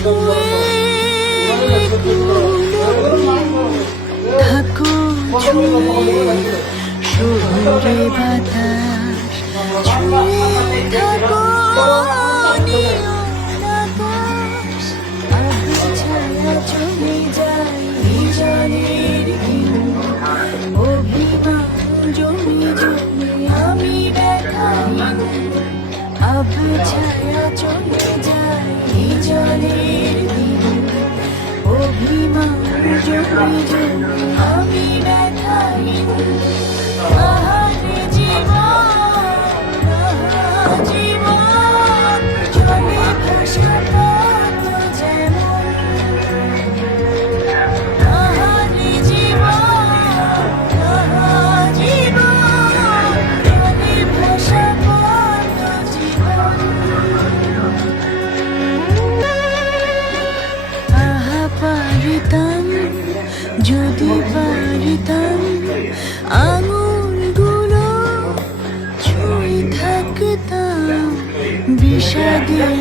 ছুঁয়ে থাকো ছুঁয়ে শহুরে বাতাস ছুঁয়ে থাকো নিয়ন আকাশ আবু ছায়া চলে যায় জলের অভিমান জমি জমি আমি ব্যথাহীন আবু ছায়া চলে যায় জলের অভিমান জমি জমি আমি ব্যথাহীন আহারে জীবন জীবন চলে ভাষা পথ যেমন আহারে জীবন জীবন চলে ভাষা পথ জীবন আহা পারিতাম যদি পারিতাম আঙুলগুলো ছুঁয়ে থাকতাম বিষাদের